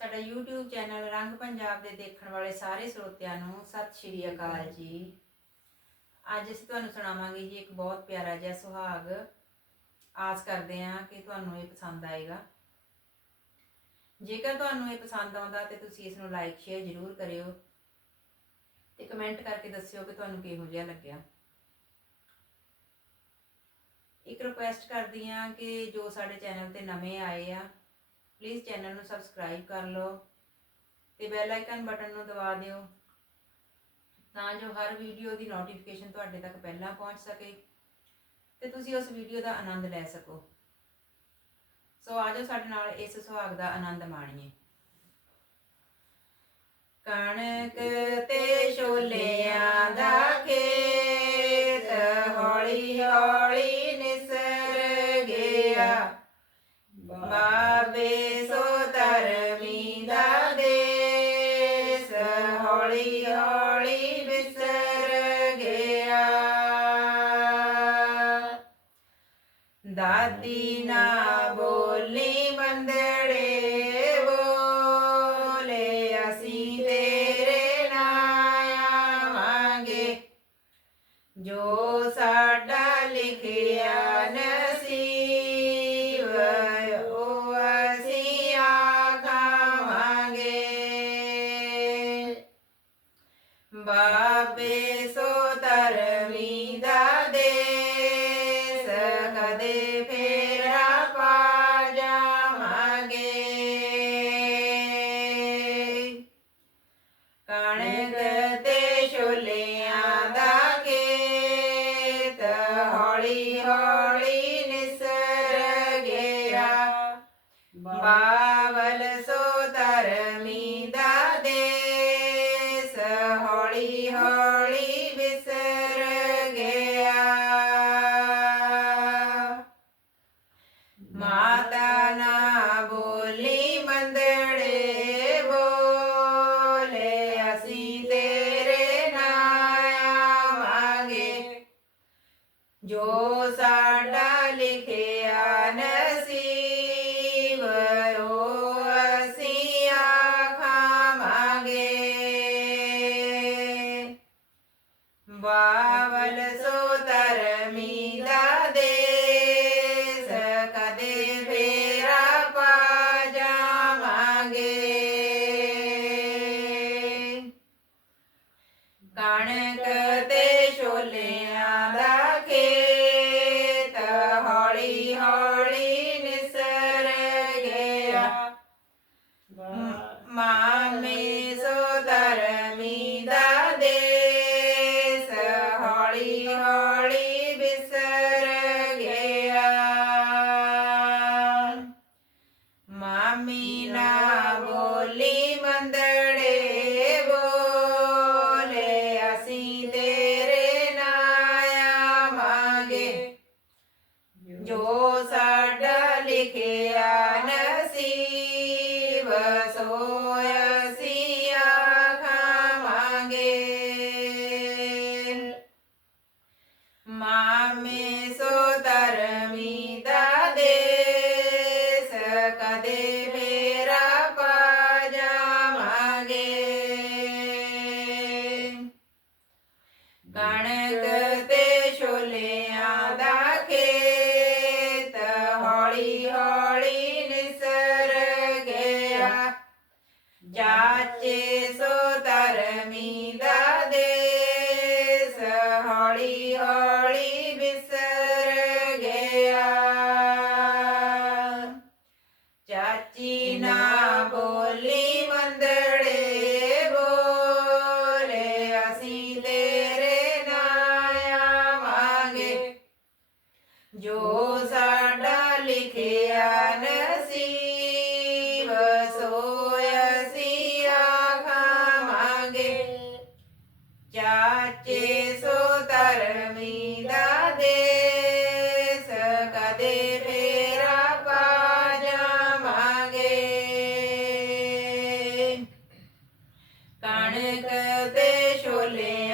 ਸਾਡਾ YouTube channel ਰੰਗ ਪੰਜਾਬ ਦੇ ਦੇਖਣ ਵਾਲੇ ਸਾਰੇ ਸਰੋਤਿਆਂ ਨੂੰ ਸਤਿ ਸ਼੍ਰੀ ਅਕਾਲ ਜੀ। ਅੱਜ ਅਸੀਂ ਤੁਹਾਨੂੰ ਸੁਣਾਵਾਂਗੇ ਜੀ ਇੱਕ ਬਹੁਤ ਪਿਆਰਾ ਜਿਹਾ ਸੁਹਾਗ। ਆਸ ਕਰਦੇ ਹਾਂ ਕਿ ਤੁਹਾਨੂੰ ਇਹ ਪਸੰਦ ਆਏਗਾ। ਜੇਕਰ ਤੁਹਾਨੂੰ ਇਹ ਪਸੰਦ ਆਉਂਦਾ ਤੇ ਤੁਸੀਂ ਇਸ ਨੂੰ ਲਾਈਕ ਸ਼ੇਅਰ ਜ਼ਰੂਰ ਕਰਿਓ ਤੇ ਕਮੈਂਟ ਕਰਕੇ ਦੱਸਿਓ ਕਿ ਤੁਹਾਨੂੰ ਕਿਹੋ ਜਿਹਾ ਲੱਗਿਆ। ਇੱਕ ਰਿਕੁਐਸਟ ਕਰਦੀ ਹਾਂ ਕਿ ਜੋ ਸਾਡੇ ਚੈਨਲ ਤੇ ਨਵੇਂ ਆਏ ਆ ਪਲੀਜ਼ ਚੈਨਲ ਨੂੰ ਸਬਸਕ੍ਰਾਈਬ ਕਰ ਲਓ ਤੇ ਬੈਲ ਆਈਕਨ ਬਟਨ ਨੂੰ ਦਬਾ ਦਿਓ ਤਾਂ ਜੋ ਹਰ ਵੀਡੀਓ ਦੀ ਨੋਟੀਫਿਕੇਸ਼ਨ ਤੁਹਾਡੇ ਤੱਕ ਪਹਿਲਾਂ ਪਹੁੰਚ ਸਕੇ ਤੇ ਤੁਸੀਂ ਉਸ ਵੀਡੀਓ ਦਾ ਆਨੰਦ ਲੈ ਸਕੋ। ਸੋ ਆਜੋ ਸਾਡੇ ਨਾਲ ਇਸ ਸੁਹਾਗ ਦਾ ਆਨੰਦ ਮਾਣੀਏ। ਕਣਕ ਤੇ ਛੋਲਿਆਂ ਦਾ ਖੇਤ ਹੌਲੀ ਹੌਲੀ ਨਿਸਰ ਗਿਆ। ਬਾਬੇ ਦਾਦੀ ਨਾ ਬੋਲੀ ਮੰਦੜੇ ਬੋਲੇ, ਅਸੀਂ ਤੇਰੇ ਨਾਲ ਆਵਾਂਗੇ। ਜੋ ਸਾਡਾ ਲਿਖਿਆ ਨਸੀਬ ਉਹ ਅਸੀਂ ਆਖਾਵਾਂਗੇ। ਬਾਬੇ ਸੋ ਧਰਮੀ ਦਾ ਦੇ ਸਕਦੇ ਮਾਤਾ ਨਾ ਬੋਲੀ ਮੰਦੜੇ ਬੋਲੇ, ਅਸੀਂ ਤੇਰੇ ਨਾਲ ਆਵਾਂਗੇ ਜੋ ਸਾਡਾ ਲਿਖਿਆ ਨਸੀਬ ਉਹ ਅਸੀਂ ਆਖਾਵਾਂਗੇ। ਬਾਵਲ ਸੋ ਨਸੀਬ ਧਰਮੀ ਦਾ ਦੇਸ ਹੌਲੀ ਹੌਲੀ ਵਿਸਰ ਗਿਆ। ਚਾਚੀ ਨਾ ਬੋਲੀ ਮੰਦੜੇ ਬੋਲੇ, ਅਸੀਂ ਤੇਰੇ ਨਾਲ ਆਵਾਂਗੇ। ਜੋ ਸਾਡਾ ਲਿਖਿਆ ਨਸੀ ਧਰਮੀ ਦਾ ਦੇਸ ਕਦੇ ਫੇਰਾ ਪਾ ਜਾਵਾਂਗੇ। ਕਣਕ ਤੇ ਛੋਲੇ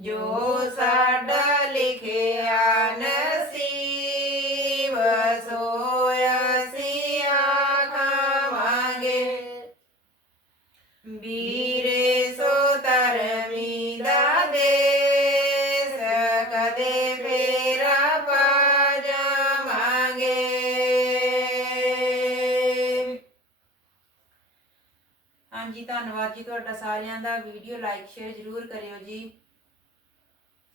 ਜੋ ਸਾਡਾ ਲਿਖਿਆ ਨਸੀਬ ਸੋਇ ਅਸੀਂ ਆਖਾਂਗੇ ਵੀਰੇ, ਸੋ ਧਰਮੀ ਦਾ ਦੇਸ, ਕਦੇ ਫੇਰਾ ਪਾ ਜਾਵਾਂਗੇ। ਹਾਂਜੀ, ਧੰਨਵਾਦ ਜੀ ਤੁਹਾਡਾ ਸਾਰਿਆਂ ਦਾ। ਵੀਡੀਓ ਲਾਈਕ, ਸ਼ੇਅਰ ਜ਼ਰੂਰ ਕਰਿਓ ਜੀ।